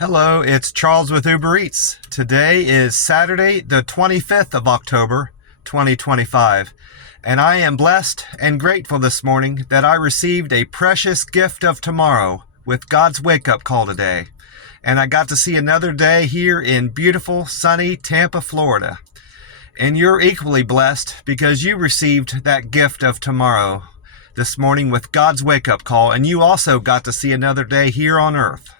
Hello, it's Charles with Uber Eats. Today is Saturday, the 25th of October, 2025, and I am blessed and grateful this morning that I received a precious gift of tomorrow with God's wake-up call today, and I got to see another day here in beautiful, sunny Tampa, Florida. And you're equally blessed because you received that gift of tomorrow this morning with God's wake-up call, and you also got to see another day here on earth.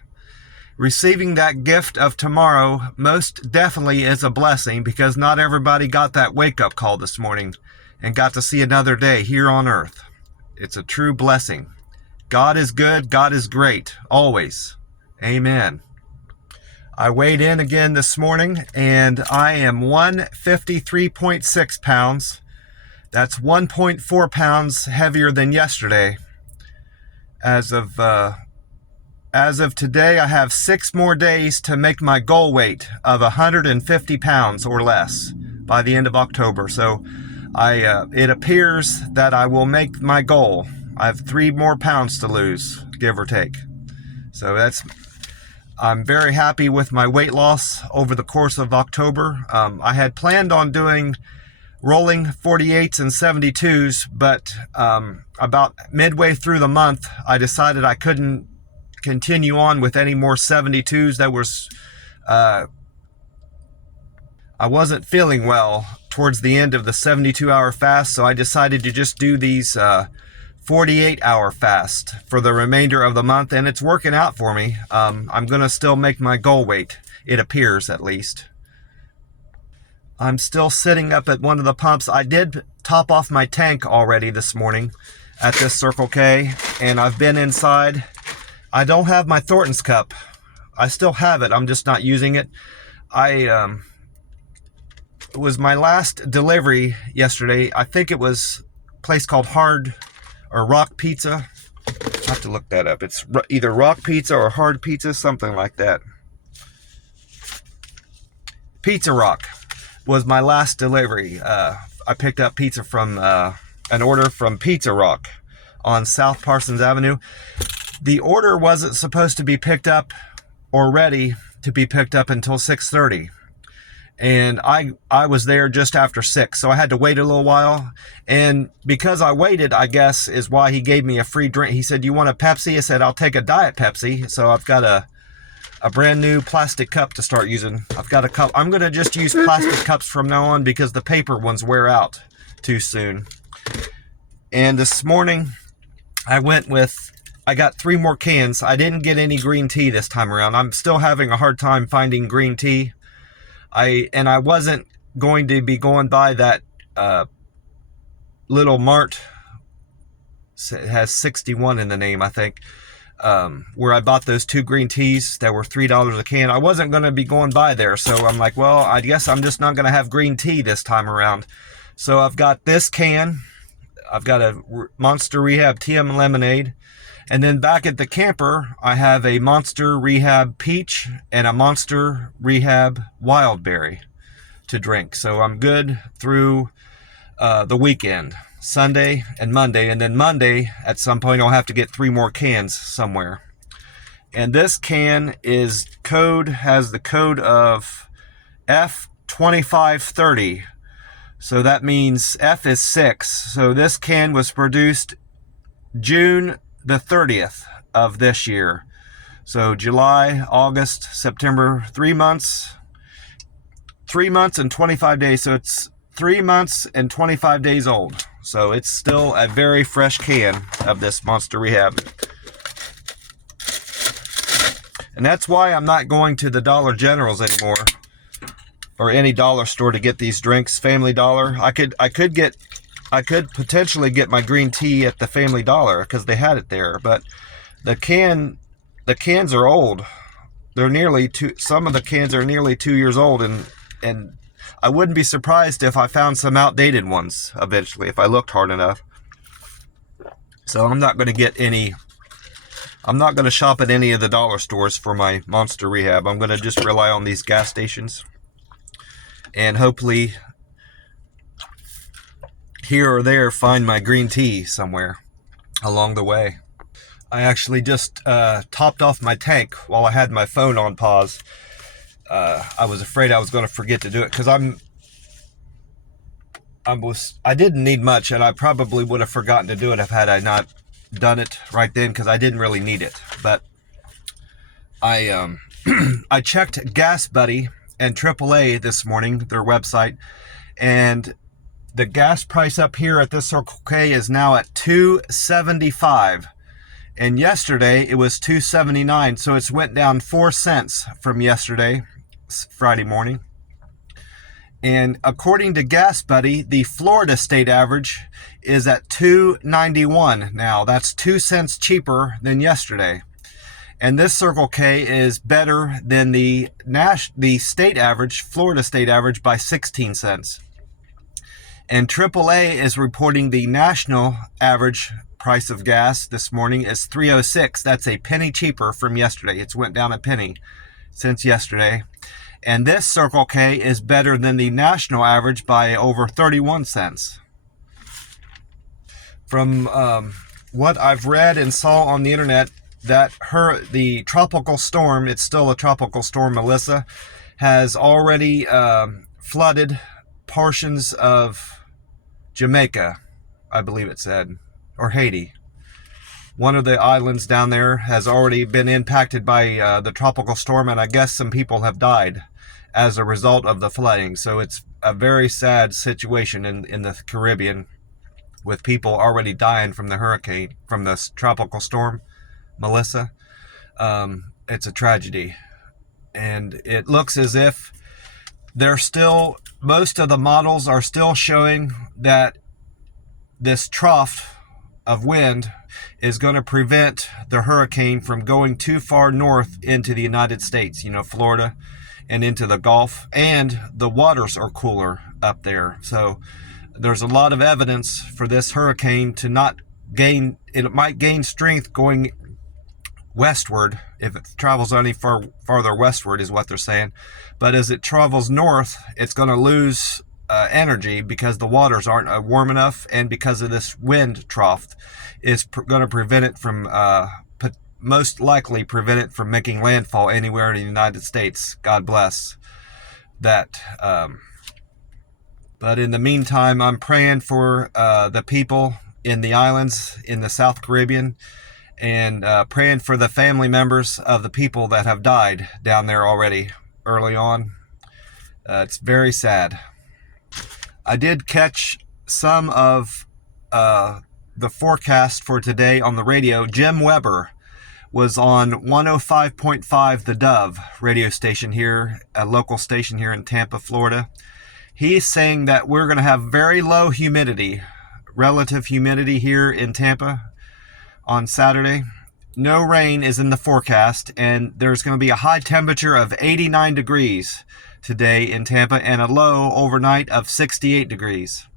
Receiving that gift of tomorrow most definitely is a blessing because not everybody got that wake-up call this morning and got to see another day here on earth. It's a true blessing. God is good. God is great. Always. Amen. I weighed in again this morning and I am 153.6 pounds. That's 1.4 pounds heavier than yesterday. As of today, I have 6 more days to make my goal weight of 150 pounds or less by the end of October. So it appears that I will make my goal. I have 3 more pounds to lose, give or take. So I'm very happy with my weight loss over the course of October. I had planned on doing rolling 48s and 72s, but about midway through the month, I decided I couldn't continue on with any more 72s. I wasn't feeling well towards the end of the 72-hour fast, so I decided to just do these 48-hour fast for the remainder of the month, and it's working out for me. I'm gonna still make my goal weight, it appears at least. I'm still sitting up at one of the pumps. I did top off my tank already this morning at this Circle K, and I've been inside. I don't have my Thornton's cup. I still have it. I'm just not using it. It was my last delivery yesterday. I think it was a place called Rock Pizza. I have to look that up. It's either Rock Pizza or Hard Pizza, something like that. Pizza Rock was my last delivery. I picked up pizza from an order from Pizza Rock on South Parsons Avenue. The order wasn't supposed to be picked up or ready to be picked up until 6:30. And I was there just after 6, so I had to wait a little while. And because I waited, I guess, is why he gave me a free drink. He said, "You want a Pepsi?" I said, "I'll take a Diet Pepsi." So I've got a brand new plastic cup to start using. I've got a cup. I'm going to just use plastic cups from now on because the paper ones wear out too soon. And this morning, I got 3 more cans. I didn't get any green tea this time around. I'm still having a hard time finding green tea. I wasn't going to be going by that little mart. It has 61 in the name, I think, where I bought those 2 green teas that were $3 a can. I wasn't going to be going by there, so I'm like, well, I guess I'm just not going to have green tea this time around. So I've got this can. I've got a Monster Rehab TM Lemonade. And then back at the camper, I have a Monster Rehab Peach and a Monster Rehab Wild Berry to drink. So I'm good through the weekend, Sunday and Monday. And then Monday, at some point, I'll have to get 3 more cans somewhere. And this can has the code of F2530. So that means F is 6. So this can was produced June the 30th of this year. So July, August, September, 3 months. 3 months and 25 days. So it's 3 months and 25 days old. So it's still a very fresh can of this Monster Rehab. And that's why I'm not going to the Dollar Generals anymore, or any dollar store to get these drinks. Family Dollar. I could potentially get my green tea at the Family Dollar because they had it there, but the cans are old. Some of the cans are nearly 2 years old, and I wouldn't be surprised if I found some outdated ones eventually if I looked hard enough. So I'm not going to shop at any of the dollar stores for my Monster Rehab. I'm going to just rely on these gas stations and hopefully here or there find my green tea somewhere along the way. I actually just topped off my tank while I had my phone on pause. I was afraid I was going to forget to do it because I didn't need much, and I probably would have forgotten to do it if had I not done it right then, because I didn't really need it. But I I checked Gas Buddy and AAA this morning, their website, and the gas price up here at this Circle K is now at $2.75. And yesterday it was $2.79, so it's went down 4 cents from yesterday, Friday morning. And according to Gas Buddy, the Florida state average is at $2.91 now. That's 2 cents cheaper than yesterday. And this Circle K is better than the state average, Florida state average, by 16 cents. And AAA is reporting the national average price of gas this morning is $3.06. That's a penny cheaper from yesterday. It's went down a penny since yesterday. And this Circle K is better than the national average by over 31 cents. From what I've read and saw on the internet, that the tropical storm, it's still a tropical storm, Melissa, has already flooded portions of Jamaica, I believe it said, or Haiti. One of the islands down there has already been impacted by the tropical storm, and I guess some people have died as a result of the flooding. So it's a very sad situation in the Caribbean, with people already dying from the hurricane, from the tropical storm, Melissa. It's a tragedy. And it looks as if most of the models are still showing that this trough of wind is going to prevent the hurricane from going too far north into the United States, Florida, and into the Gulf. And the waters are cooler up there. So there's a lot of evidence for this hurricane to not gain, it might gain strength going westward if it travels any farther westward, is what they're saying. But as it travels north, it's going to lose energy because the waters aren't warm enough, and because of this wind trough is going to prevent it from most likely prevent it from making landfall anywhere in the United States. God bless that. But in the meantime, I'm praying for the people in the islands in the South Caribbean, and praying for the family members of the people that have died down there already early on. It's very sad. I did catch some of the forecast for today on the radio. Jim Weber was on 105.5 The Dove radio station here, a local station here in Tampa, Florida. He's saying that we're going to have very low humidity, relative humidity here in Tampa on Saturday. No rain is in the forecast, and there's going to be a high temperature of 89 degrees today in Tampa and a low overnight of 68 degrees.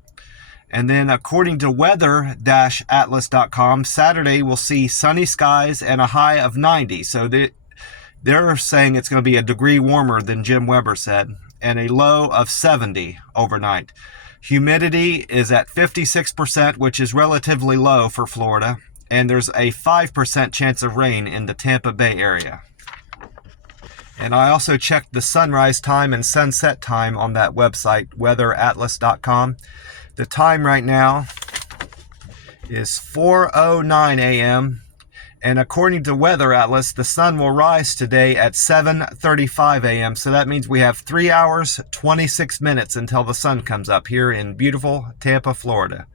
And then according to weather-atlas.com, Saturday we'll see sunny skies and a high of 90. So they're saying it's going to be a degree warmer than Jim Weber said, and a low of 70 overnight. Humidity is at 56%, which is relatively low for Florida, and there's a 5% chance of rain in the Tampa Bay area. And I also checked the sunrise time and sunset time on that website, weatheratlas.com. The time right now is 4:09 a.m. And according to Weather Atlas, the sun will rise today at 7:35 a.m. So that means we have 3 hours, 26 minutes until the sun comes up here in beautiful Tampa, Florida.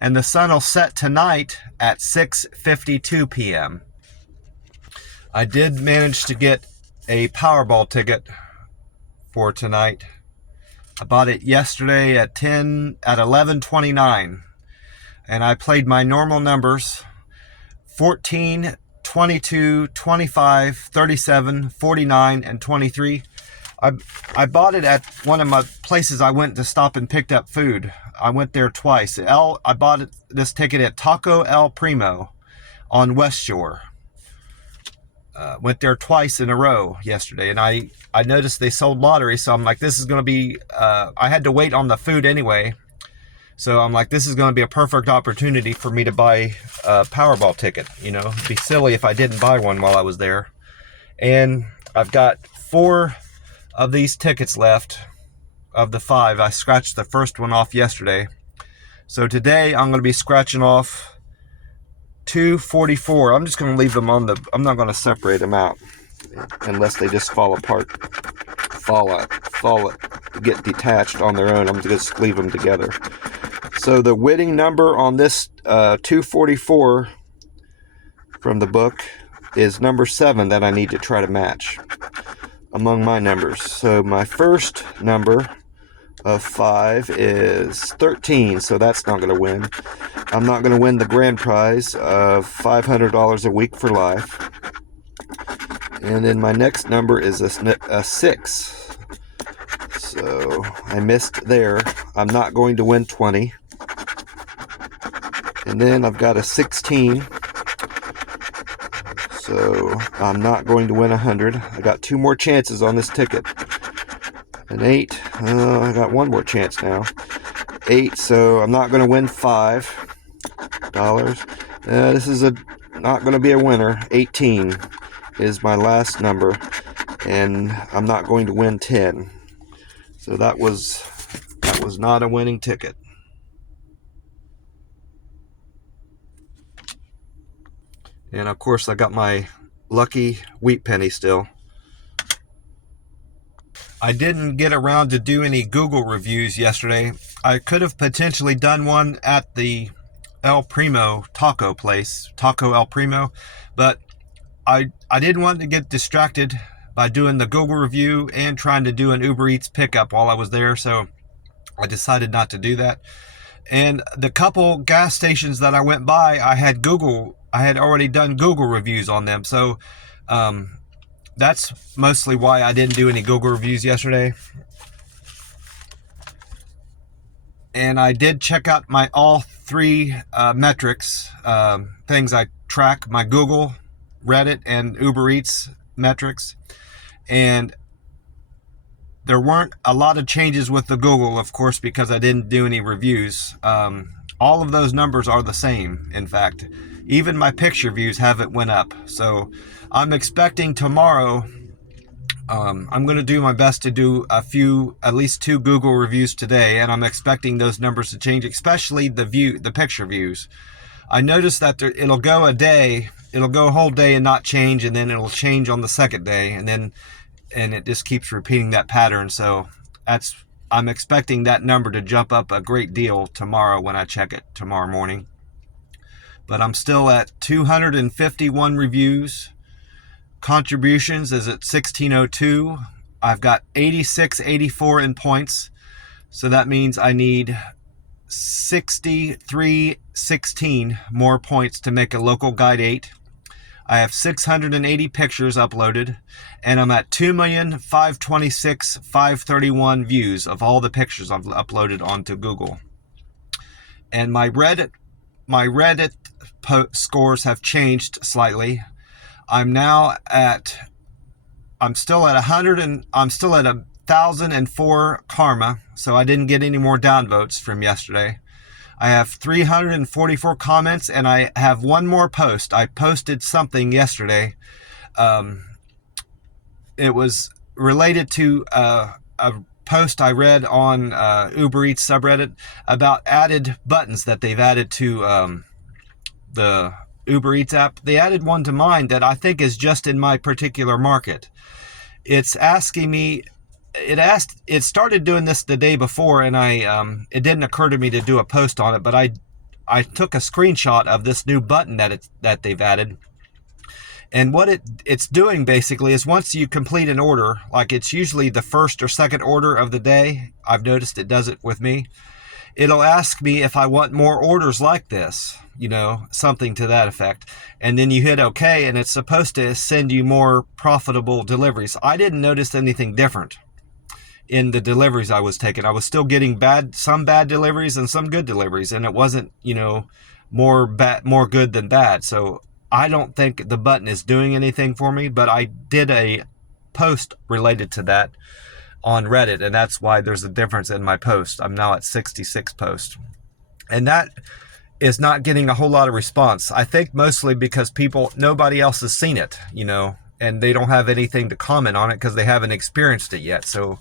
And the sun will set tonight at 6:52 p.m. I did manage to get a Powerball ticket for tonight. I bought it yesterday at 11:29, and I played my normal numbers: 14, 22, 25, 37, 49, and 23. I bought it at one of my places I went to stop and picked up food. I went there twice. I bought this ticket at Taco El Primo on West Shore. Went there twice in a row yesterday, and I noticed they sold lottery, so I'm like, this is going to be, I had to wait on the food anyway, So I'm like, this is going to be a perfect opportunity for me to buy a Powerball ticket. You know, it'd be silly if I didn't buy one while I was there. And I've got 4 of these tickets left of the 5. I scratched the first one off yesterday. So today I'm going to be scratching off 244. I'm just going to leave them on I'm not going to separate them out unless they just fall apart, get detached on their own. I'm just leave them together. So the winning number on this 244 from the book is number 7 that I need to try to match among my numbers. So my first number of 5 is 13, so that's not going to win. I'm not going to win the grand prize of $500 a week for life. And then my next number is a 6. So I missed there. I'm not going to win 20. And then I've got a 16. So I'm not going to win 100. I got 2 more chances on this ticket. An 8. I got 1 more chance now. 8. So I'm not going to win $5. This is not going to be a winner. 18 is my last number, and I'm not going to win 10. So that was not a winning ticket. And of course I got my lucky wheat penny still. I didn't get around to do any Google reviews yesterday. I could have potentially done one at the El Primo taco place, Taco El Primo, but I didn't want to get distracted by doing the Google review and trying to do an Uber Eats pickup while I was there, so I decided not to do that. And the couple gas stations that I went by, I had already done Google reviews on them, so that's mostly why I didn't do any Google reviews yesterday. And I did check out my all 3 metrics, things I track, my Google, Reddit, and Uber Eats metrics. And there weren't a lot of changes with the Google, of course, because I didn't do any reviews. All of those numbers are the same, in fact. Even my picture views haven't went up. So I'm expecting tomorrow, I'm going to do my best to do at least 2 Google reviews today, and I'm expecting those numbers to change, especially the picture views. I noticed that it'll go a whole day and not change, and then it'll change on the second day, and it just keeps repeating that pattern. So I'm expecting that number to jump up a great deal tomorrow when I check it tomorrow morning. But I'm still at 251 reviews. Contributions is at 1602. I've got 8684 in points, so that means I need 6316 more points to make a local guide 8. I have 680 pictures uploaded, and I'm at 2,526,531 views of all the pictures I've uploaded onto Google. And my Reddit scores have changed slightly. I'm still at 1,004 karma, so I didn't get any more downvotes from yesterday. I have 344 comments, and I have 1 more post. I posted something yesterday. It was related to a post I read on Uber Eats subreddit about added buttons that they've added to the Uber Eats app. They added one to mine that I think is just in my particular market. It's asking me, it started doing this the day before, and it didn't occur to me to do a post on it, but I took a screenshot of this new button that they've added. And what it's doing basically is once you complete an order, like it's usually the first or second order of the day, I've noticed it does it with me, it'll ask me if I want more orders like this, something to that effect. And then you hit OK, and it's supposed to send you more profitable deliveries. I didn't notice anything different in the deliveries I was taking. I was still getting some bad deliveries and some good deliveries, and it wasn't, more good than bad. So I don't think the button is doing anything for me, but I did a post related to that on Reddit, and that's why there's a difference in my post. I'm now at 66 posts. And that is not getting a whole lot of response. I think mostly because nobody else has seen it, and they don't have anything to comment on it because they haven't experienced it yet. So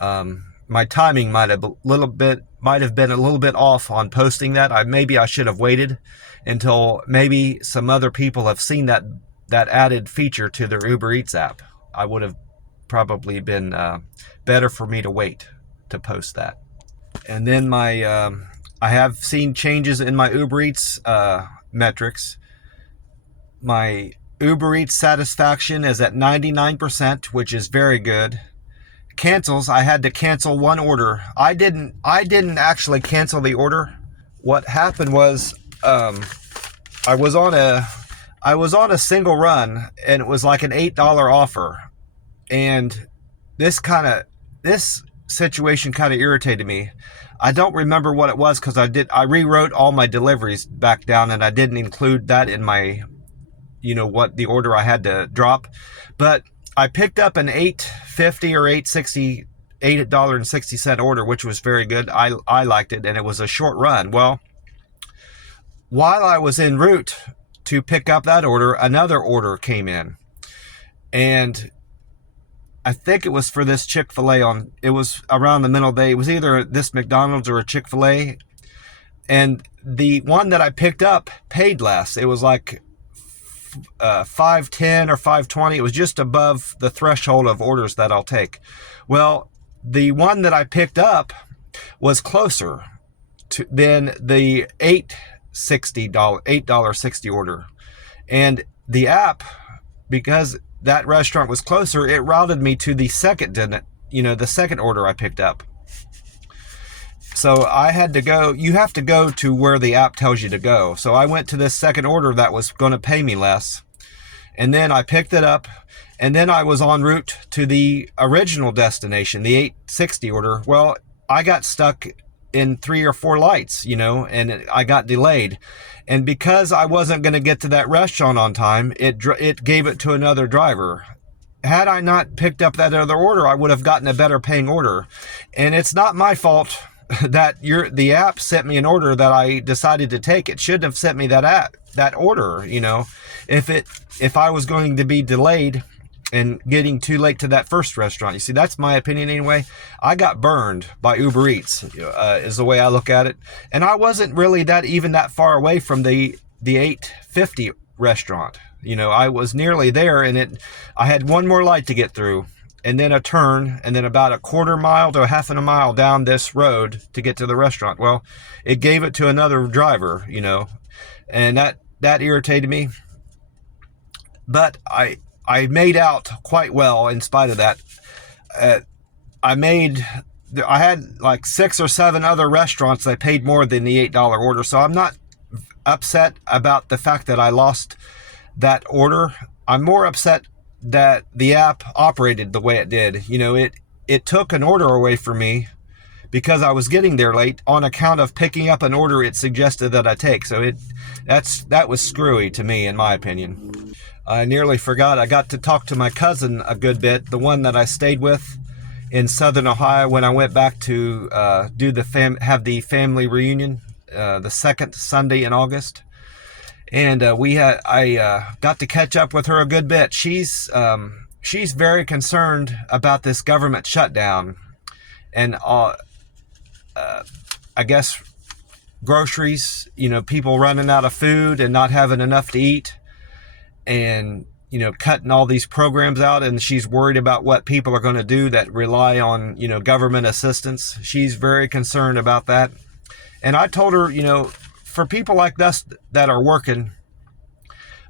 my timing might have been a little bit off on posting that. Maybe I should have waited until maybe some other people have seen that added feature to their Uber Eats app. I would have probably been better for me to wait to post that. And then I have seen changes in my Uber Eats metrics. My Uber Eats satisfaction is at 99%, which is very good. Cancels, I had to cancel one order. I didn't actually cancel the order. What happened was I was on a single run, and it was like an $8 offer. And this situation kind of irritated me. I don't remember what it was because I rewrote all my deliveries back down, and I didn't include that in my, what the order I had to drop. But I picked up an $8.50 or $8.60 order, which was very good. I liked it, and it was a short run. Well, while I was en route to pick up that order, another order came in, and I think it was for this Chick-fil-A it was around the middle of the day. It was either this McDonald's or a Chick-fil-A, and the one that I picked up paid less. It was like $5.10 or $5.20. It was just above the threshold of orders that I'll take. Well, the one that I picked up was closer than the $8.60 order. And the app, because that restaurant was closer, it routed me to the second order I picked up. So I had to go. You have to go to where the app tells you to go. So I went to this second order that was going to pay me less. And then I picked it up. And then I was en route to the original destination, the $8.60 order. Well, I got stuck in 3 or 4 lights, and I got delayed. And because I wasn't going to get to that restaurant on time, it gave it to another driver. Had I not picked up that other order, I would have gotten a better paying order. And it's not my fault that the app sent me an order that I decided to take. It should have sent me that order, if I was going to be delayed and getting too late to that first restaurant. You see, that's my opinion anyway. I got burned by Uber Eats, is the way I look at it. And I wasn't really that far away from the $8.50 restaurant. I was nearly there, and I had one more light to get through, and then a turn, and then about a quarter mile to a half a mile down this road to get to the restaurant. Well, it gave it to another driver, and that irritated me. But I made out quite well in spite of that. I had like 6 or 7 other restaurants that paid more than the $8 order. So I'm not upset about the fact that I lost that order. I'm more upset that the app operated the way it did. It took an order away from me because I was getting there late on account of picking up an order it suggested that I take. So that was screwy to me, in my opinion. I nearly forgot. I got to talk to my cousin a good bit, the one that I stayed with in Southern Ohio when I went back to have the family reunion the second Sunday in August. And I got to catch up with her a good bit. She's very concerned about this government shutdown, and I guess groceries, people running out of food and not having enough to eat, and cutting all these programs out. And she's worried about what people are going to do that rely on government assistance. She's very concerned about that. And I told her, for people like us that are working,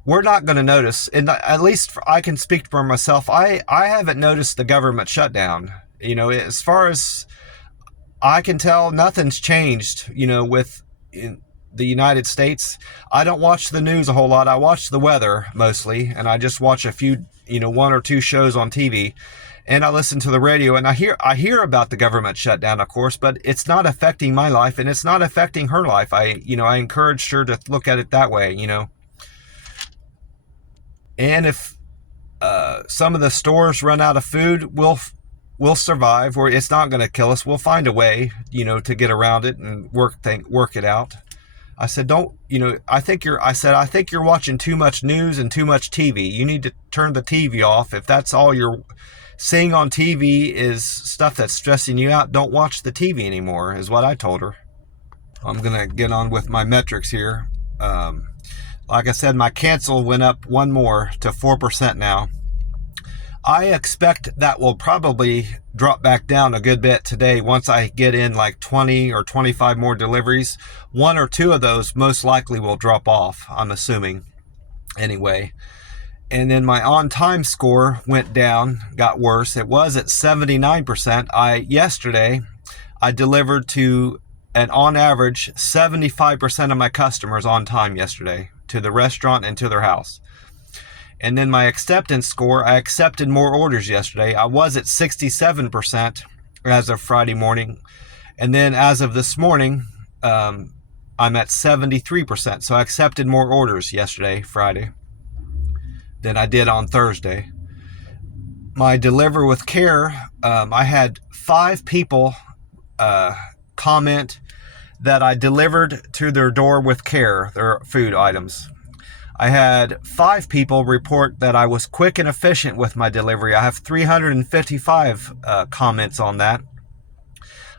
we're not going to notice. And at least I can speak for myself. I haven't noticed the government shutdown. As far as I can tell, nothing's changed, with the United States. I don't watch the news a whole lot. I watch the weather mostly, and I just watch a few, 1 or 2 shows on TV, and I listen to the radio, and I hear about the government shutdown, of course, but it's not affecting my life, and it's not affecting her life. I encouraged her to look at it that way, And if some of the stores run out of food, we'll survive, or it's not going to kill us. We'll find a way, to get around it and work it out. I said, I think you're watching too much news and too much TV. You need to turn the TV off. If that's all you're seeing on TV is stuff that's stressing you out, don't watch the TV anymore, is what I told her. I'm going to get on with my metrics here. Like I said, my cancel went up one more to 4% now. I expect that will probably drop back down a good bit today once I get in like 20 or 25 more deliveries. One or two of those most likely will drop off, I'm assuming. Anyway. And then my on-time score went down, got worse. It was at 79%. Yesterday, I delivered to an on average 75% of my customers on time yesterday to the restaurant and to their house. And then my acceptance score, I accepted more orders yesterday. I was at 67% as of Friday morning. And then as of this morning, I'm at 73%. So I accepted more orders yesterday, Friday, than I did on Thursday. My deliver with care, I had 5 people comment that I delivered to their door with care, their food items. I had 5 people report that I was quick and efficient with my delivery. I have 355 comments on that.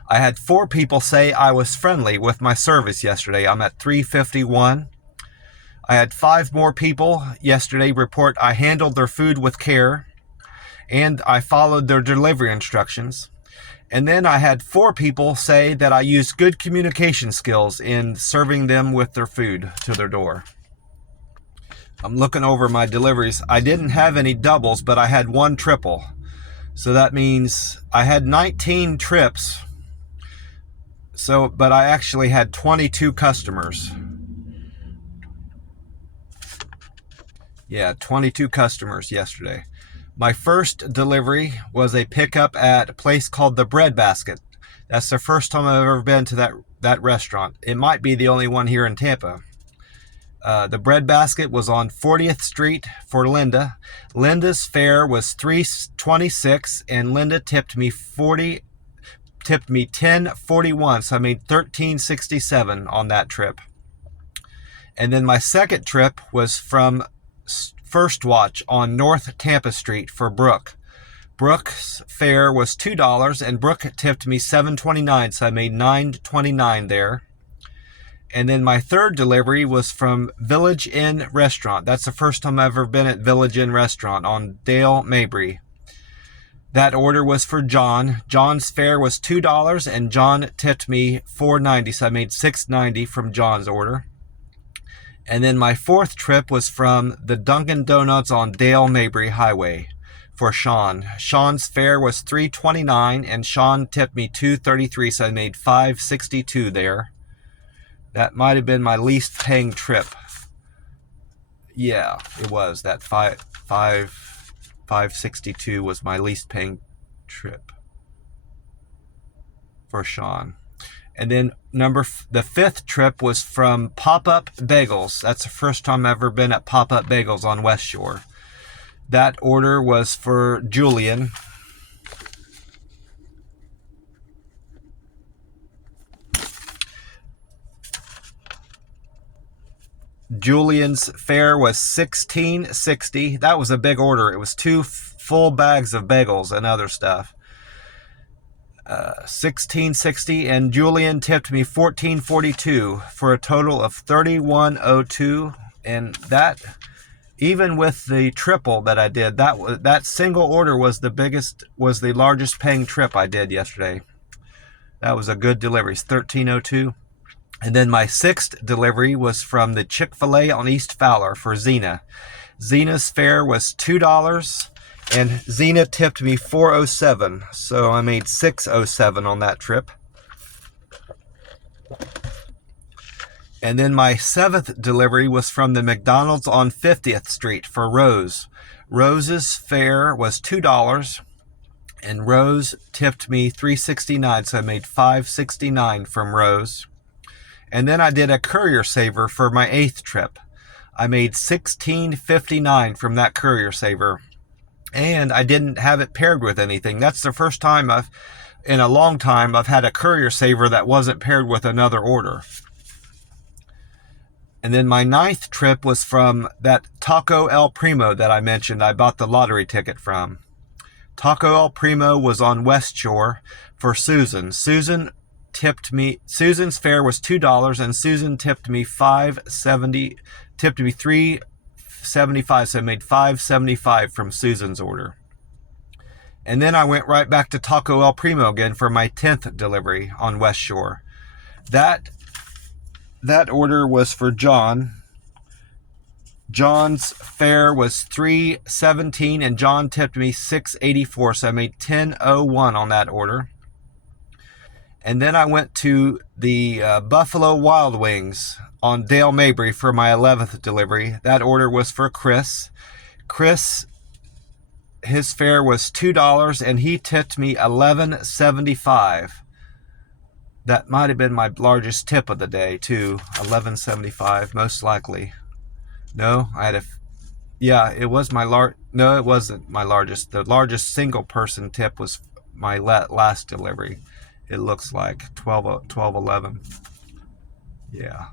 I had 4 people say I was friendly with my service yesterday. I'm at 351. I had 5 more people yesterday report I handled their food with care and I followed their delivery instructions. And then I had 4 people say that I used good communication skills in serving them with their food to their door. I'm looking over my deliveries. I didn't have any doubles, but I had 1 triple. So that means I had 19 trips. But I actually had 22 customers. Yeah, 22 customers yesterday. My first delivery was a pickup at a place called the Bread Basket. That's the first time I've ever been to that restaurant. It might be the only one here in Tampa. The Bread Basket was on 40th Street for Linda. Linda's fare was $3.26, and Linda tipped me $10.41, so I made $13.67 on that trip. And then my second trip was from First Watch on North Tampa Street for Brooke. Brooke's fare was $2, and Brooke tipped me $7.29, so I made $9.29 there. And then my third delivery was from Village Inn Restaurant. That's the first time I've ever been at Village Inn Restaurant on Dale Mabry. That order was for John. John's fare was $2, and John tipped me $4.90, so I made $6.90 from John's order. And then my fourth trip was from the Dunkin' Donuts on Dale Mabry Highway for Sean. Sean's fare was $3.29, and Sean tipped me $2.33, so I made $5.62 there. That might have been my least paying trip. Yeah, it was. That $5.62 was my least paying trip for Sean. And then the fifth trip was from Pop-Up Bagels. That's the first time I've ever been at Pop-Up Bagels on West Shore. That order was for Julian. Julian's fare was $16.60. That was a big order. It was 2 full bags of bagels and other stuff. $16.60, and Julian tipped me $14.42 for a total of $31.02. And that, even with the triple that I did, that single order was the largest paying trip I did yesterday. That was a good delivery. It's $13.02. And then my sixth delivery was from the Chick-fil-A on East Fowler for Zena. Zena's fare was $2, and Zena tipped me $4.07, so I made $6.07 on that trip. And then my seventh delivery was from the McDonald's on 50th Street for Rose. Rose's fare was $2, and Rose tipped me $3.69, so I made $5.69 from Rose. And then I did a courier saver for my eighth trip. I made $16.59 from that courier saver. and I didn't have it paired with anything. That's the first time in a long time I've had a courier saver that wasn't paired with another order. And then my 9th trip was from that Taco El Primo that I mentioned I bought the lottery ticket from. Taco El Primo was on West Shore for Susan. Susan's fare was $2, and Susan tipped me $3.75, so I made $5.75 from Susan's order. And then I went right back to Taco El Primo again for my 10th delivery on West Shore. That order was for John. John's fare was $3.17, and John tipped me $6.84, so I made $10.01 on that order. And then I went to the Buffalo Wild Wings on Dale Mabry for my 11th delivery. That order was for Chris. Chris, his fare was $2, and he tipped me $11.75. That might have been my largest tip of the day, too. $11.75, most likely. No, it was no, it wasn't my largest. The largest single person tip was my last delivery. It looks like 12.11. Yeah.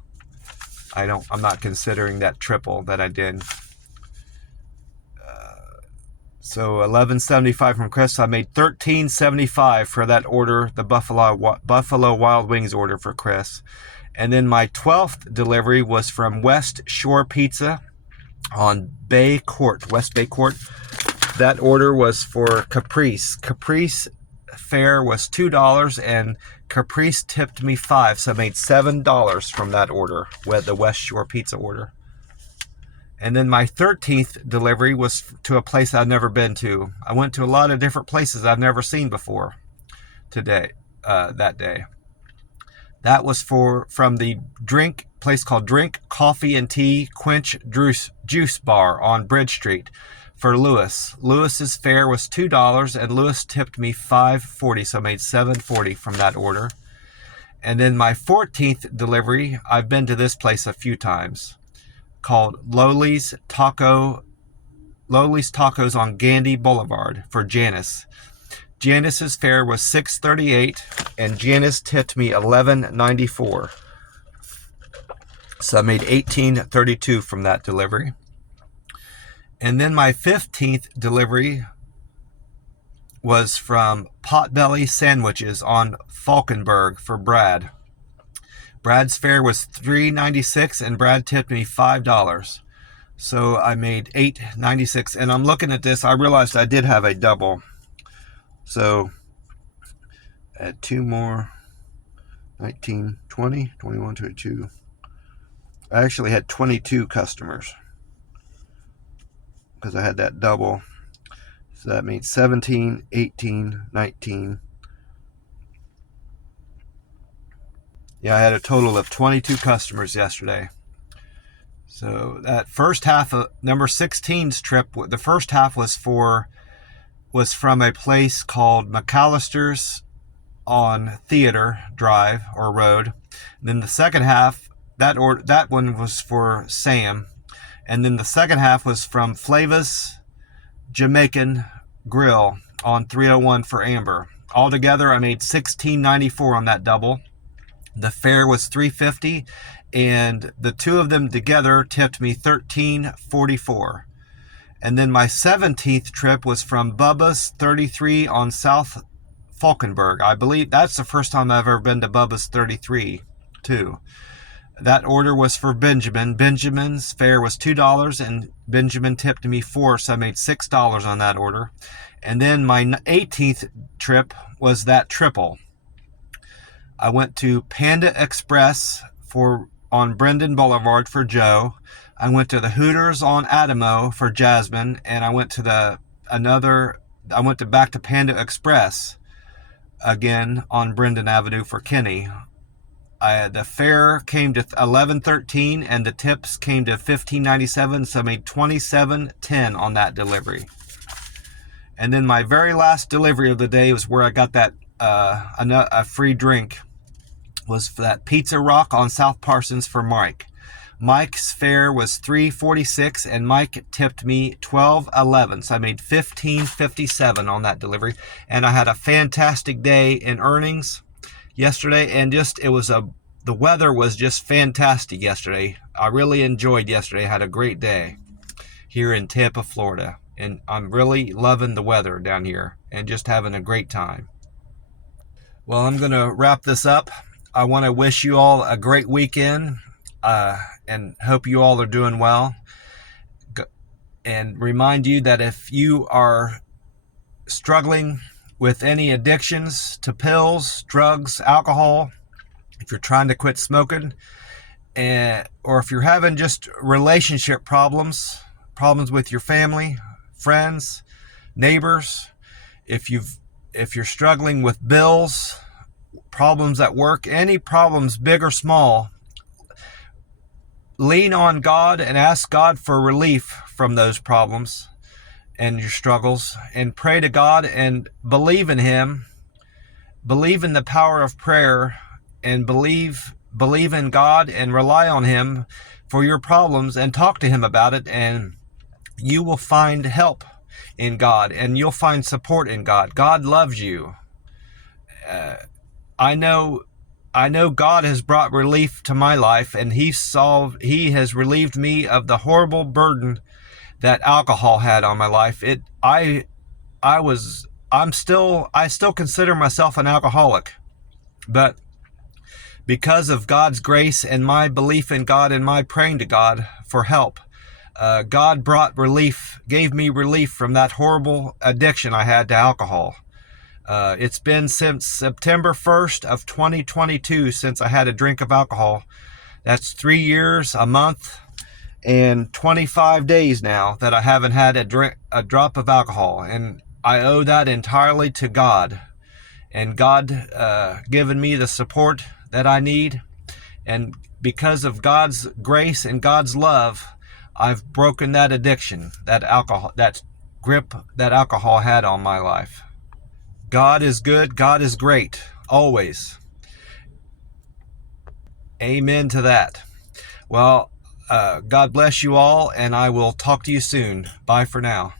I'm not considering that triple that I did. So $11.75 from Chris. I made $13.75 for that order, the Buffalo Wild Wings order for Chris. And then my 12th delivery was from West Shore Pizza on West Bay Court. That order was for Caprice. Caprice fare was $2, and Caprice tipped me $5, so I made $7 from that order, the West Shore Pizza order. And then my 13th delivery was to a place I've never been to. I went to a lot of different places I've never seen before that day. That was from the place called Drink, Coffee, and Tea Quench Juice Bar on Bridge Street for Lewis. Lewis's fare was $2, and Lewis tipped me $5.40, so I made $7.40 from that order. And then my 14th delivery, I've been to this place a few times, called Lowly's Tacos on Gandy Boulevard for Janice. Janice's fare was $6.38, and Janice tipped me $11.94. So I made $18.32 from that delivery. And then my 15th delivery was from Potbelly Sandwiches on Falkenberg for Brad. Brad's fare was $3.96, and Brad tipped me $5. So I made $8.96. And I'm looking at this, I realized I did have a double. So add 2 more, 19, 20, 21, 22. I actually had 22 customers because I had that double. So that means 17, 18, 19. Yeah, I had a total of 22 customers yesterday. So that first half of number 16's trip, the first half was from a place called McAllister's on Theater Drive or Road. And then the second half, that one was for Sam. And then the second half was from Flava's Jamaican Grill on 301 for Amber. Altogether, I made $16.94 on that double. The fare was $3.50, and the two of them together tipped me $13.44. And then my 17th trip was from Bubba's 33 on South Falkenberg. I believe that's the first time I've ever been to Bubba's 33, too. That order was for Benjamin. Benjamin's fare was $2, and Benjamin tipped me $4, so I made $6 on that order. And then my 18th trip was that triple. I went to Panda Express on Brendan Boulevard for Joe. I went to the Hooters on Adamo for Jasmine, and I went to back to Panda Express again on Brendan Avenue for Kenny. The fare came to $11.13, and the tips came to $15.97, so I made $27.10 on that delivery. And then my very last delivery of the day was where I got that a free drink, was for that Pizza Rock on South Parsons for Mike. Mike's fare was $3.46, and Mike tipped me $12.11. So I made $15.57 on that delivery, and I had a fantastic day in earnings yesterday, and the weather was just fantastic yesterday. I really enjoyed yesterday. I had a great day here in Tampa, Florida, and I'm really loving the weather down here and just having a great time. Well, I'm going to wrap this up. I want to wish you all a great weekend, and hope you all are doing well. And remind you that if you are struggling with any addictions to pills, drugs, alcohol, if you're trying to quit smoking, or if you're having just relationship problems with your family, friends, neighbors, if you're struggling with bills, problems at work, any problems, big or small, lean on God and ask God for relief from those problems and your struggles, and pray to God and believe in Him, believe in the power of prayer, and believe in God and rely on Him for your problems, and talk to Him about it, and you will find help in God, and you'll find support in God. God loves you. I know God has brought relief to my life, and He has relieved me of the horrible burden that alcohol had on my life. I still consider myself an alcoholic, but because of God's grace and my belief in God and my praying to God for help, God gave me relief from that horrible addiction I had to alcohol. It's been since September 1st of 2022 since I had a drink of alcohol. That's 3 years, a month, and 25 days now that I haven't had a drop of alcohol. And I owe that entirely to God. And God given me the support that I need. And because of God's grace and God's love, I've broken that addiction, that grip that alcohol had on my life. God is good. God is great. Always. Amen to that. Well, God bless you all, and I will talk to you soon. Bye for now.